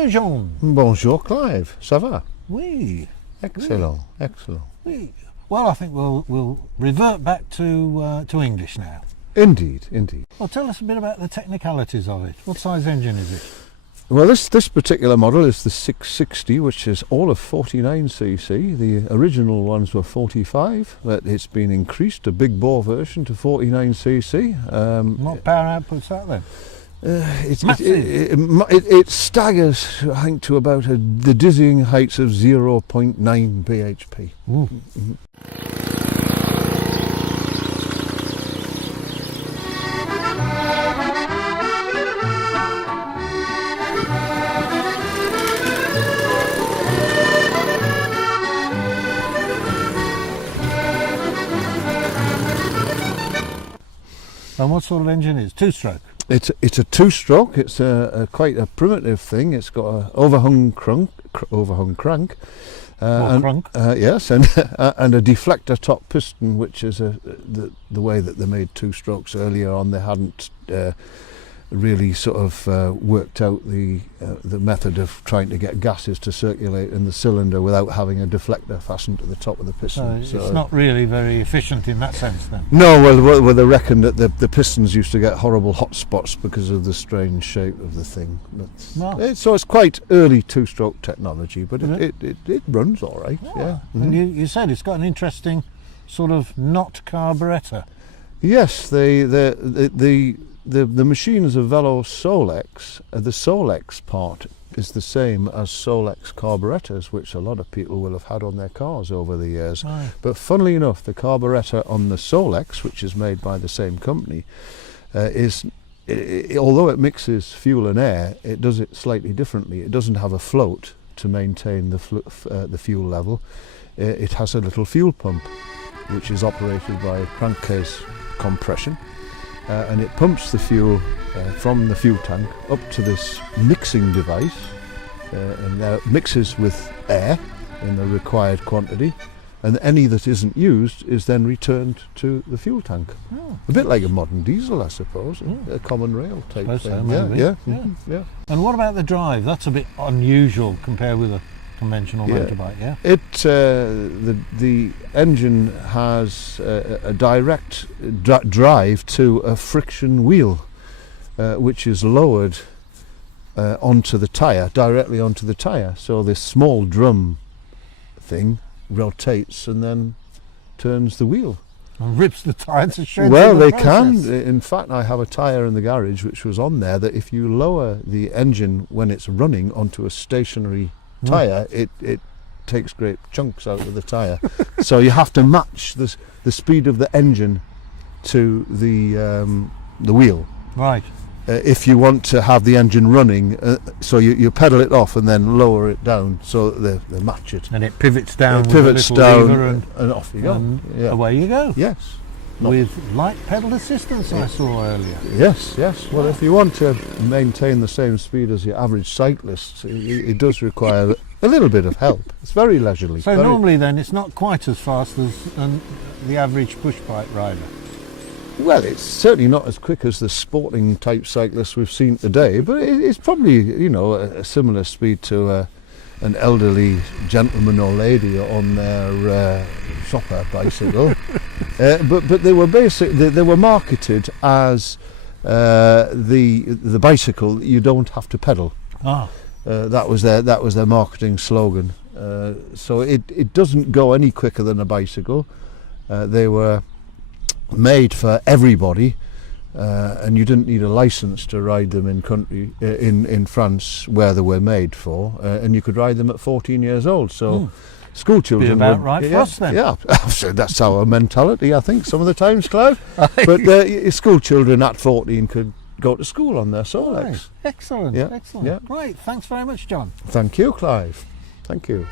Bonjour, Jean. Bonjour, Clive. Ça va? Oui. Excellent, excellent. Oui. Well, I think we'll revert back to English now. Indeed, indeed. Well, tell us a bit about the technicalities of it. What size engine is it? Well, this particular model is the 660, which is all of 49cc. The original ones were 45, but it's been increased, a big bore version, to 49cc. What power output's that then? It staggers, I think, to about the dizzying heights of 0.9 bhp. Mm. And what sort of engine is it? Two-stroke? It's a two-stroke. It's quite a primitive thing. It's got an overhung crank. Yes, and a deflector top piston, which is the way that they made two-strokes earlier on. They hadn't really sort of worked out the method of trying to get gases to circulate in the cylinder without having a deflector fastened to the top of the piston. So it's not really very efficient in that sense then? No, well they reckon that the pistons used to get horrible hot spots because of the strange shape of the thing. So it's quite early two-stroke technology, but it runs all right. Yeah. And you said it's got an interesting sort of not carburetor. Yes, the machines of VeloSoleX, the Solex part is the same as Solex carburetors, which a lot of people will have had on their cars over the years. Right. But funnily enough, the carburetor on the Solex, which is made by the same company, although it mixes fuel and air, it does it slightly differently. It doesn't have a float to maintain the fuel level. It has a little fuel pump, which is operated by crankcase compression. And it pumps the fuel from the fuel tank up to this mixing device, and now it mixes with air in the required quantity, and any that isn't used is then returned to the fuel tank. A bit like a modern diesel, I suppose, a common rail type thing. So, maybe. Yeah. And what about the drive? That's a bit unusual compared with a conventional motorbike, yeah? The engine has a direct drive to a friction wheel, which is lowered onto the tyre, directly onto the tyre. So this small drum thing rotates and then turns the wheel. And rips the tyre to shreds. Well, they can. In fact, I have a tyre in the garage which was on there that if you lower the engine when it's running onto a stationary tyre, it takes great chunks out of the tyre. So you have to match the speed of the engine to the wheel. Right. If you want to have the engine running, so you pedal it off and then lower it down so that they match it. And it pivots down. It pivots down and off you go. And away you go. Yes. With light pedal assistance, I saw earlier. Yes. Well, if you want to maintain the same speed as your average cyclist, it does require a little bit of help. It's very leisurely. So normally then it's not quite as fast as the average push bike rider. Well, it's certainly not as quick as the sporting type cyclists we've seen today, but it's probably, a similar speed to an elderly gentleman or lady on their shopper bicycle. But they were they were marketed as the bicycle that you don't have to pedal. That was their marketing slogan. So it doesn't go any quicker than a bicycle. They were made for everybody, and you didn't need a license to ride them in France where they were made for, and you could ride them at 14 years old. So school children be about right for us then. Yeah, that's our mentality, I think, some of the times, Clive. But school children at 14 could go to school on their Solex. Right. Excellent. Yeah. Right, thanks very much, John. Thank you, Clive. Thank you.